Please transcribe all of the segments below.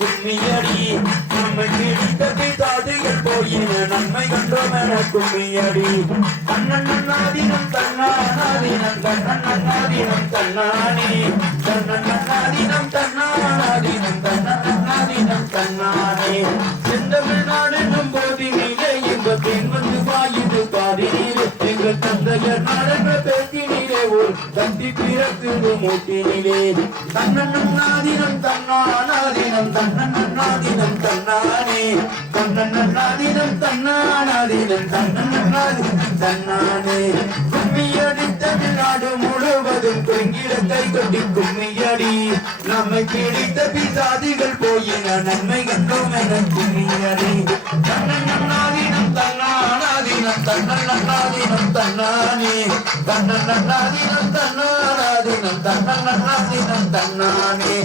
கும்மியடி நம்மை பிடித்த பிதாதிகள் போயின நன்மை கண்டோம் என கும்மியடி கண்ணன் நன்னாதினம் தன்னானாதினம் கண்ணன் நன்னாதினம் தன்னானே கண்ணன் நன்னாதினம் தன்னானாதினம் கண்ணன் நன்னாதினம் தன்னானே செந்தமிழ்நாடு என்னும் போதினிலே இன்பத்தின் வந்து வாயுது காதினிலே எங்கள் தந்தையர் நாடென்ற பேத்தினிலே ஒரு தந்தி பிறக்குது மூட்டினிலே தன்னன் நன்னாதினம் தன்னானாதினம் தன்னன் நன்னாதினம் தன்னானே தன்னன் நன்னாதினம் தன்னானாதினம் தன்னன் நன்னாதினம் தன்னானே கும்மியடி தமிழ்நாடு முழுவதும் பெங்கிட கை கொட்டி கும்மியடி நம்மை பிடித்த பிசாதிகள் போயின நன்மை கண்டோம் என கும்மியடி தன்னன் நன்னாதினம் தன்னானாதினம் தன்னன் நன்னாதினம் தன்னானே தன்னன் நன்னாதினம் தன்னானாதினம் தன்னன் நன்னாதினம் தன்னானே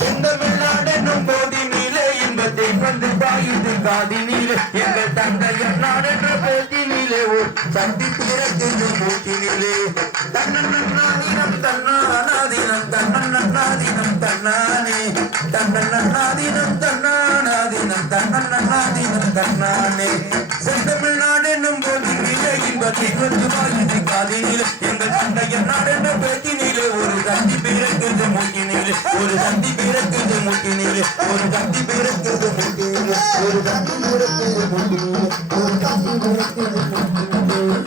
செந்தமிழ்நாடு என்னும் போதினிலே இன்பத்தை வந்து பாயுது காதினிலே எங்கள் தந்தையர் நாடென்ற பேத்தினிலே ஒரு சந்தி பிறக்குது மூட்டினிலே தன்னன் நன்னாதினம் தன்னானாதினம் தன்னன் நன்னாதினம் தன்னானே தன்னன் நன்னாதினம் தன்னானாதினம் தன்னன் நன்னாதினம் தன்னானே செந்தமிழ்நாடு என்னும் போதினிலே இன்பத்தை வந்து பாயுது காதினிலே எங்கள் தந்தையர் நாடென்ற பேத்தினிலே ஒரு சந்தி பிறக்குது மூட்டினிலே ஒரு சந்தி பிறக்குது மூட்டினிலே ஒரு சந்தி பிறக்குது மூட்டினிலே ஒரு சந்தி பிறக்குது மூட்டினிலே ஒரு சந்தி பிறக்குது மூட்டினிலே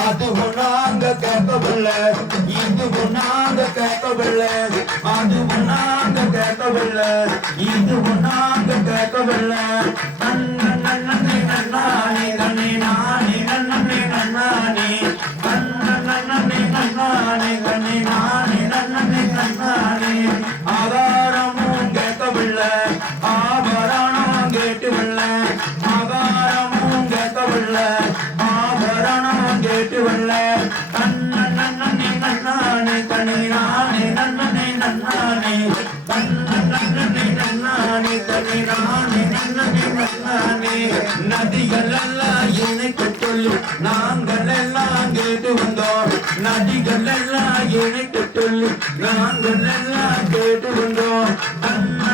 அதுவும் நாங்க கேட்கவில்லை இதுவும் நாங்க கேட்கவில்லை அதுவும் நாங்க கேட்கவில்லை இதுவும் நாங்க கேட்கவில்லை நன்னே நன்னானே நன்னே நானே நன்னே நன்னானே நன்னே நன்னானே நன்னே நானே நன்னே நன்னானே ஆதாரமும் கேட்கவில்லை ஆபரணம் கேட்டுவில்லை ஆதாரமும் கேட்கவில்லை ஆபரணம் கேட்டுவில்லை நன்னே நன்னானே தனி நானே நன்னே நன்னானே நன்னே நன்னானே தனி நானே நன்னே நன்னானே நதிகள் எல்லாம் இணைத்து சொல்லி நாங்கள் எல்லாம் கேட்டு வந்தோம் நதிகள் எல்லாம் இணைத்து சொல்லி நாங்கள் எல்லாம் கேட்டு வந்தோம் நன்னே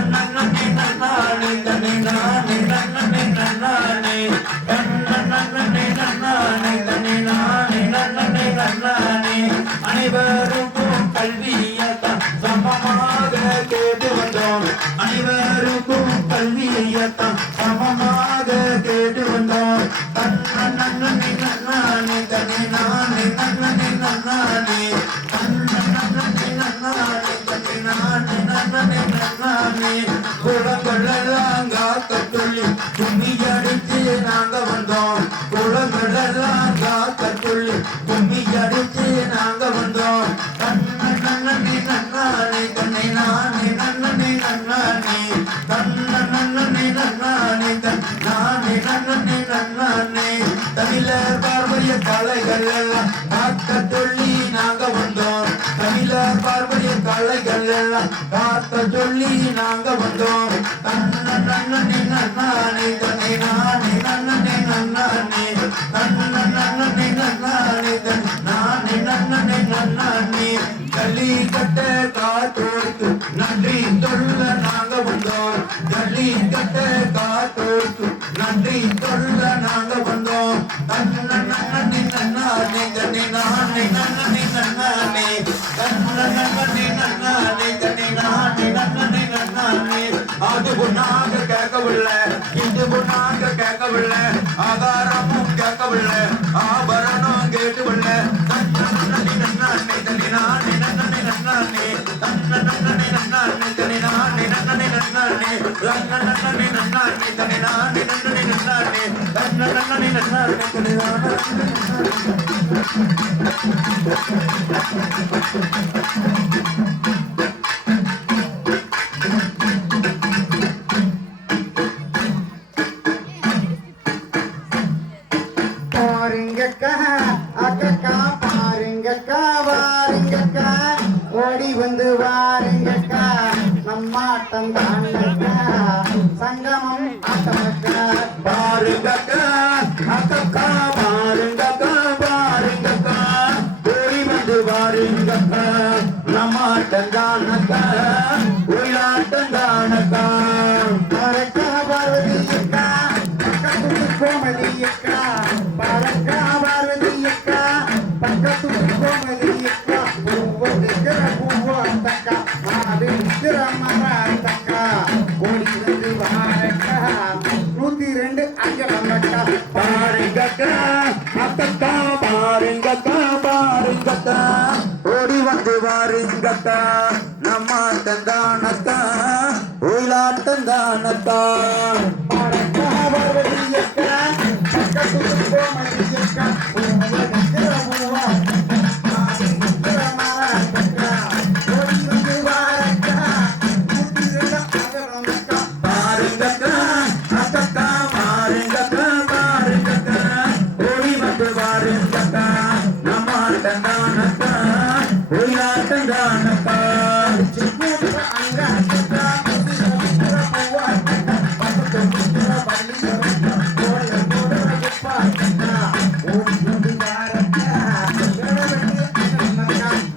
நன்னானே தனி நானே நன்னே நன்னானே நன்னே நன்னானே தனி நானே நன்னே நன்னானே அனைவருக்கும் கல்வியத்தான் சமமாக கேட்டு வந்தோம் அனைவருக்கும் கல்வியத்தான் சமமாக கேட்டு வந்தோம் நன்னே நன்னானே தனி நானே நன்னே நன்னானே நன்னே நன்னானே தனி நானே நன்னே நன்னானே குளங்கள் எல்லாம் காக்க சொல்லி கும்மி அடித்து நாங்க வந்தோம் குளங்கள் எல்லாம் காக்க சொல்லி கும்மி அடித்து நாங்க வந்தோம் நன்னே நன்னானே தன்னை நானே நன்னே நன்னானே நன்னே நன்னானே தன் நானே நன்னே நன்னானே தமிழர் பார்வைய கலைகள் எல்லாம் காக்க சொல்லி நாங்க வந்தோம் தமிழர் பார்வைய கலைகள் எல்லாம் காக்க சொல்லி நாங்க வந்தோம் நன்னே நன்னானே தன்னை நானே நன்னே நன்னானே நன்னே நன்னானே தன் நானே நன்னே நன்னானே கள்ளி கட்ட காத்தோருக்கு நன்றி சொல்ல நாங்க வந்தோம் கள்ளி கட்ட காத்தோருக்கு நன்றி சொல்ல நாங்க வந்தோம் நன்னே நன்னானே தன்னை நானே நன்னே நன்னானே நன்னே நன்னானே தன்னை நானே நன்னே நன்னானே அதுவும் நாங்க கேட்கவில்லை இதுவும் நாங்க கேட்கவில்லை ஆதாரமும் கேட்கவில்லை ஆபரணம் கேட்டுவில்லை நன்னே நன்னானே தன்னை நானே நன்னே நன்னானே நன்னே நன்னானே தன்னை நானே நன்னே நன்னானே நன்னே நன்னானே தன்னை நானே நன்னே நன்னானே நன்னே நன்னானே தன்னை நானே பாருங்கக்கா அக்கா பாருங்கக்கா வாருங்கக்கா ஓடி வந்து வாருங்கக்கா நம்மாட்டம் தாண்டக்கா சங்கமம் ஆட்டமக்கா பாருங்கக்கா அக்கா பாருங்கக்கா பாருங்கக்கா ஓடி வந்து வந்து வாருங்கக்கா நம்மாட்டந்தானக்கா ஒயிலாட்டந்தானக்கா பறக்கா பார்வதி அக்கா பக்கத்து கோமதி அக்கா பறக்கா பார்வதி அக்கா பக்கத்து கோமதி அக்கா பூவ நிக்கிற பூவ அந்தக்கா மாடு நிக்கிற மர அந்தக்கா ஓடி வந்து வாரக்கா 102 அஞ்சலம் அக்கா பாருங்கக்கா அக்கா பாருங்கக்கா பாருங்கக்கா ஓடி வந்து வாருங்கக்கா நம்மாட்டந்தானக்கா ஒயிலாட்டந்தானக்கா பறக்கா பார்வதி அக்கா பக்கத்து கோமதி அக்கா பூவ நிக்கிற பூவ மாடு நிக்கிற மர அந்தக்கா ஓடி வந்து வாரக்கா 102 அஞ்சலம் அக்கா பாருங்கக்கா அக்கா பாருங்கக்கா பாருங்கக்கா ஓடி வந்து வாருங்கக்கா நம்மாட்டந்தானக்கா ஒயிலாட்டந்தானக்கா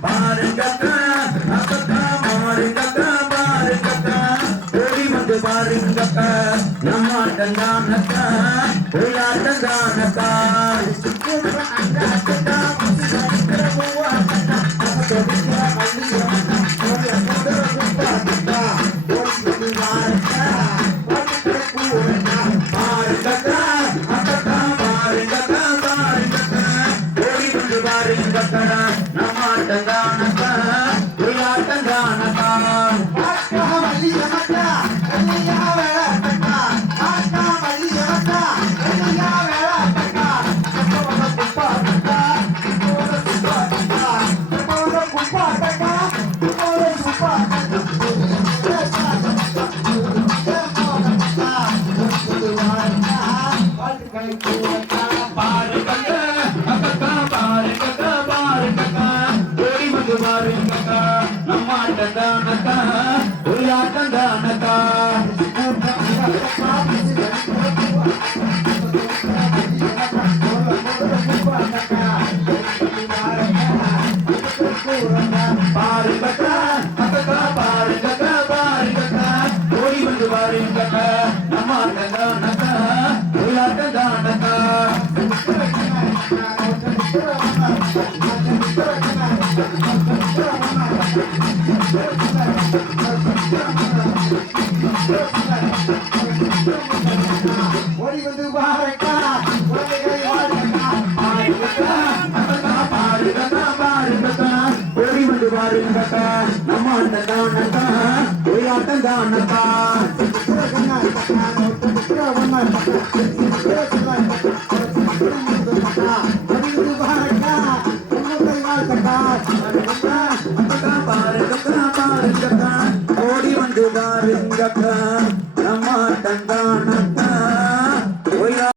பாருங்கக்கா அக்கா பாருங்கக்கா பாருங்கக்கா ஓடி வந்து பாருங்கக்கா நம்மாட்டந்தானக்கா ஒயிலாட்டந்தானக்கா பாருங்கக்கா அக்கா பாருங்கக்கா பாருங்கக்கா ஓடி வந்து பாருங்கக்கா நம்மாட்டந்தானக்கா ஒயிலாட்டந்தானக்கா பாருங்கக்கா அக்கா பாருங்கக்கா பாருங்கக்கா ஓடி வந்து பாருங்கக்கா நம்மாட்டந்தானக்கா ஒயிலாட்டந்தானக்கா பாருங்கக்கா அக்கா பாருங்கக்கா பாருங்கக்கா ஓடி வந்து பாருங்கக்கா நம்மாட்டந்தானக்கா ஒயிலாட்டந்தானக்கா ஓடி வந்து பாரக்கா குழந்தைகளை வாழ்க்கா பாருங்கக்கா அக்கா பாருங்கக்கா பாருங்கக்கா ஓடி வந்து பாருங்கக்கா நம்மாட்டந்தானக்கா ஒயிலாட்டந்தானக்கா அக்கா பாருங்கக்கா பாருங்கக்கா ஓடி வந்து பாருங்கக்கா